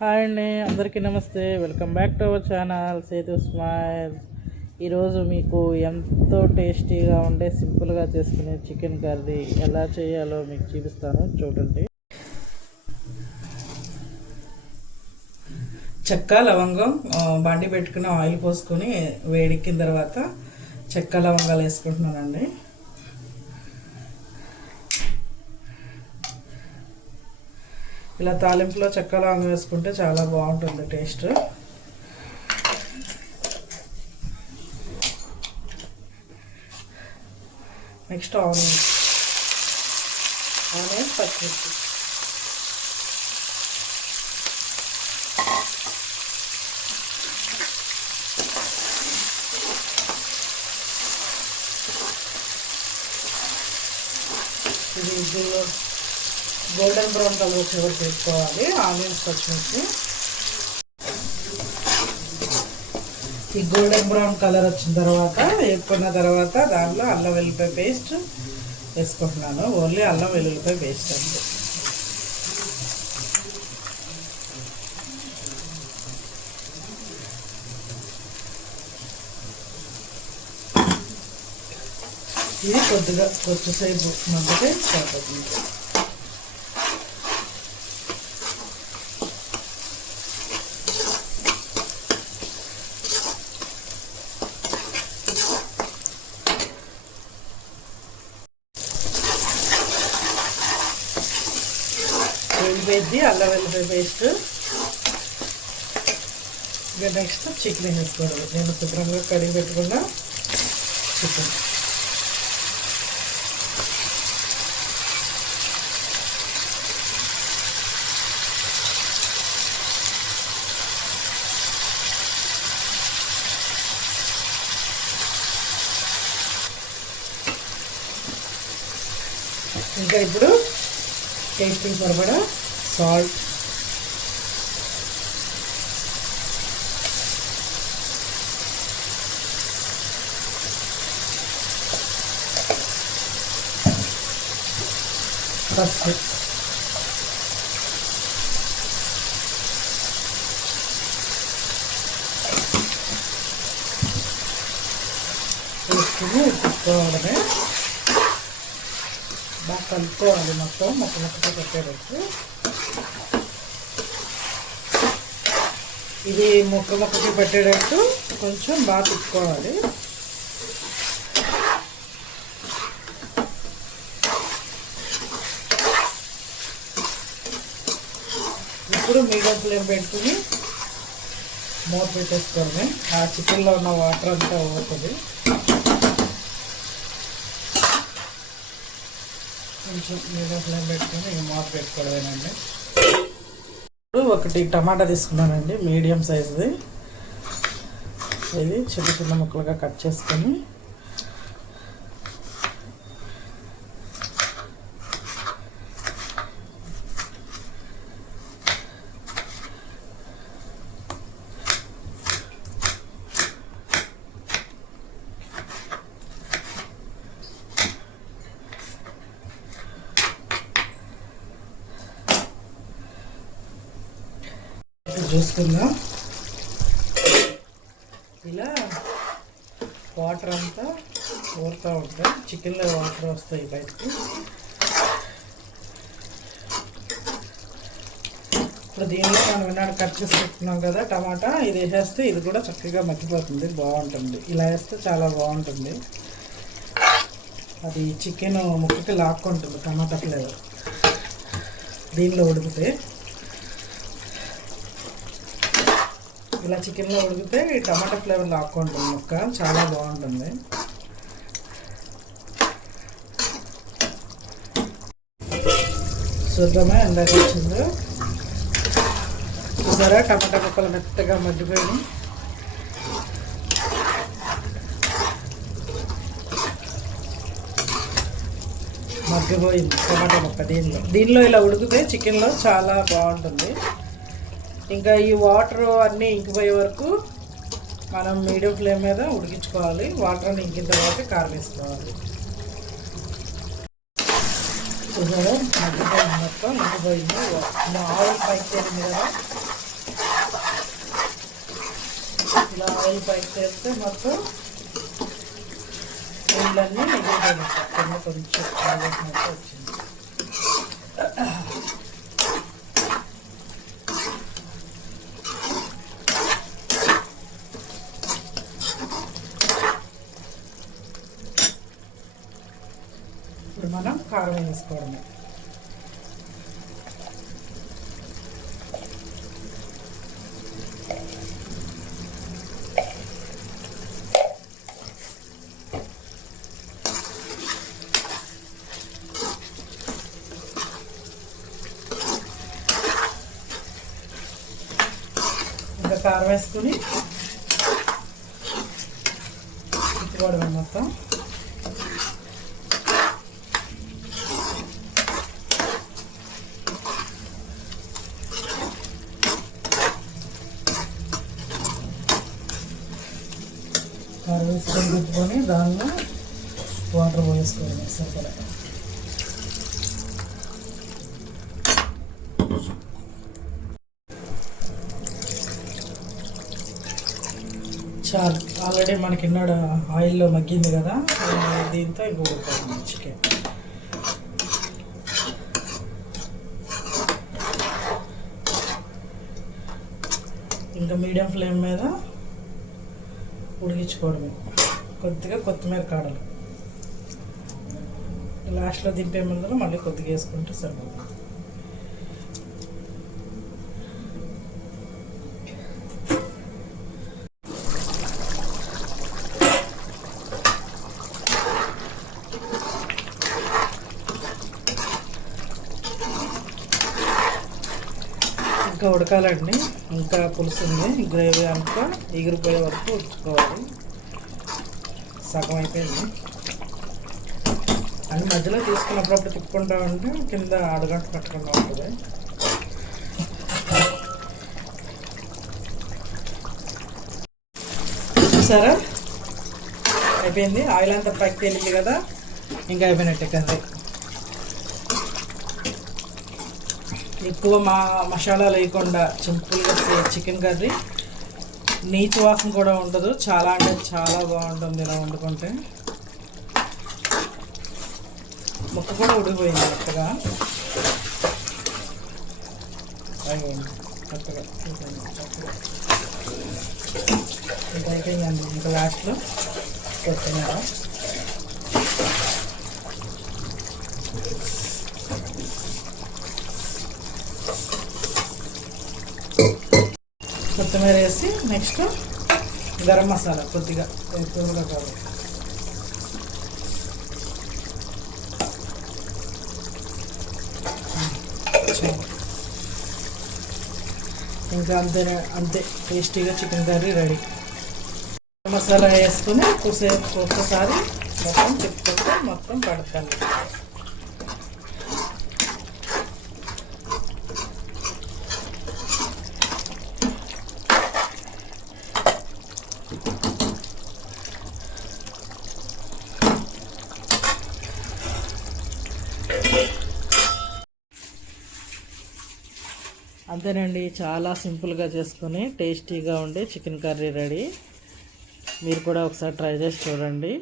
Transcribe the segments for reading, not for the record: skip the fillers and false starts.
Hi అండి, అందరికీ నమస్తే. Welcome back to our channel Sethu smile. ఈరోజు మీకు ఎంతో టేస్టీగా ఉండే సింపుల్గా చేసుకునే చికెన్ కర్రీ ఎలా చేయాలో మీకు చూపిస్తాను, చూడండి. చెక్క లవంగం బండి పెట్టుకుని ఆయిల్ పోసుకొని వేడెక్కిన తర్వాత చెక్క లవంగాలు వేసుకుంటున్నానండి. ఇలా తాలింపులో చెక్క లవంగం వేసుకుంటే చాలా బాగుంటుంది టేస్ట్. నెక్స్ట్ ఆనియన్స్ పచ్చిమిర్చి, ఇది గోల్డెన్ బ్రౌన్ కలర్ వచ్చే వరకు వేసుకోవాలి. ఆనియన్స్ పచ్చిమిర్చి ఈ గోల్డెన్ బ్రౌన్ కలర్ వచ్చిన తర్వాత వేసుకున్న తర్వాత దాంట్లో అల్లం వెల్లుల్లిపాయ పేస్ట్ వేసుకుంటున్నాను. ఓన్లీ అల్లం వెల్లుల్లిపాయ పేస్ట్ అండి. ఇది కొద్దిసేపు మగ్గితే సరిపోతుంది. వేసి అల్లం వెల్లుల్లిపాయ పేస్ట్. ఇక నెక్స్ట్ చికెన్ వేసుకోవాలి. నేను శుభ్రంగా కడిగి పెట్టుకున్న చికెన్ ఇంకా ఇప్పుడు టేస్టింగ్ సరిపడా సాల్ట్, పసుపు, వేసుకుని ఉప్పుకోవడమే. బాగా కలుపుకోవాలి మొత్తం మొక్కతో పెట్టేటట్టు. ఇది మొక్కకి పెట్టేటట్టు కొంచెం బాగా తిప్పుకోవాలి. ఇప్పుడు మీడియం ఫ్లేమ్ పెట్టుకుని మూత పెట్టేసుకోవడమే. ఆ చికెన్లో ఉన్న వాటర్ అంతా పోతుంది. కొంచెం మీడియం ఫ్లేమ్ పెట్టుకుని మూత పెట్టుకోవడమేనండి. ఇప్పుడు ఒకటి టమాటా తీసుకున్నానండి, మీడియం సైజుది. ఇది చిన్న చిన్న ముక్కలుగా కట్ చేసుకొని చూసుకుందాం. ఇలా వాటర్ అంతా ఊరుతూ ఉంటాయి, చికెన్లో వాటర్ వస్తాయి బయటకు. ఇప్పుడు దీనిలో మనం విన్నాడు కట్ చేసి పెట్టుకున్నాం కదా టమాటా, ఇది వేసేస్తే ఇది కూడా చక్కగా మగ్గిపోతుంది, బాగుంటుంది. ఇలా వేస్తే చాలా బాగుంటుంది. అది చికెన్ ముక్కకి లాక్కుంటుంది టమాటా ఫ్లేవర్ దీనిలో ఉడికితే. ఇలా చికెన్లో ఉడికితే ఈ టమాటా ఫ్లేవర్ లాక్కుంటుంది ముక్క, చాలా బాగుంటుంది. చూద్దామా ఎందాక వచ్చిందో. చూసారా టమాటా ముక్కలు మెత్తగా మగ్గిపోయి. మగ్గిపోయింది టమాటా ముక్క దీనిలో ఇలా ఉడికితే చికెన్లో చాలా బాగుంటుంది. ఇంకా ఈ వాటర్ అన్నీ ఇంకిపోయే వరకు మనం మీడియం ఫ్లేమ్ మీద ఉడికించుకోవాలి. వాటర్ అన్నీ ఇంకిన తర్వాత కారం వేసుకోవాలి. చూసారా మగ్గిపోయింది, మొత్తం ఇంకిపోయింది. ఆయిల్ పైకి తేలింది కదా, ఇలా ఆయిల్ పైకి చేస్తే మొత్తం నీళ్ళన్నీ ఎగిరిపోయినట్టు కింద కొంచెం ఆగేసినట్టు వచ్చింది. ఇప్పుడు మనం కారం వేసుకోవడమే. ఇంకా కారం వేసుకుని తిప్పుకోవడం మొత్తం. కారం వేసుకొని తిప్పుకొని దానిలో వాటర్ పోసుకోవడం సరిపడా. చాలు, ఆల్రెడీ మనకి ఎన్నడ ఆయిల్లో మగ్గింది కదా, దీంతో ఇంక ఉడుకుతుంది చికెన్. ఇంకా మీడియం ఫ్లేమ్ మీద ఉడికించుకోవడమే. కొద్దిగా కొత్తిమీర కాడలు లాస్ట్లో దింపే ముందర మళ్ళీ కొద్దిగా వేసుకుంటే సరిపోతుంది. ఇంకా ఉడకాలండి, ఇంకా పులుసు ఉంది. గ్రేవీ అంతా ఎగిరిపోయే వరకు ఉడుచుకోవాలి. సగం అయిపోయింది అని మధ్యలో తీసుకున్నప్పుడు తిప్పుకుంటా ఉంటే కింద అడగంట కట్టకుండా ఉంటుంది. చూసారా, అయిపోయింది. ఆయిల్ అంతా పైకి తేలింది కదా, ఇంకా అయిపోయినట్టే కర్రీ. ఎక్కువ మసాలా లేకుండా సింపుల్గా చికెన్ కర్రీ. నీచు వాసన కూడా ఉండదు. చాలా అంటే చాలా బాగుంటుంది ఇలా వండుకుంటే. ముక్క కూడా ఉడికిపోయింది మెత్తగా. మెత్తగా ఇంకా అయిపోయిందండి. ఇంకా లాస్ట్లో కొత్తిమీర. కొత్తిమీర వేసి నెక్స్ట్ గరం మసాలా కొద్దిగా ఎక్కువగా కాదు. ఇంకా అంతే టేస్టీగా చికెన్ కర్రీ రెడీ. మసాలా వేసుకుని ఒక్కసారి మొత్తం తిప్పుకుంటే మొత్తం పడతాను. అంతేనండి, చాలా సింపుల్గా చేసుకొని టేస్టీగా ఉండే చికెన్ కర్రీ రెడీ. మీరు కూడా ఒకసారి ట్రై చేసి చూడండి.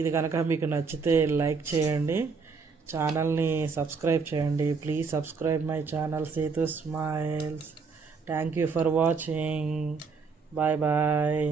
ఇది కనుక మీకు నచ్చితే లైక్ చేయండి, ఛానల్ని సబ్స్క్రైబ్ చేయండి. Please subscribe my channel Sethu smiles. Thank you for watching. Bye bye.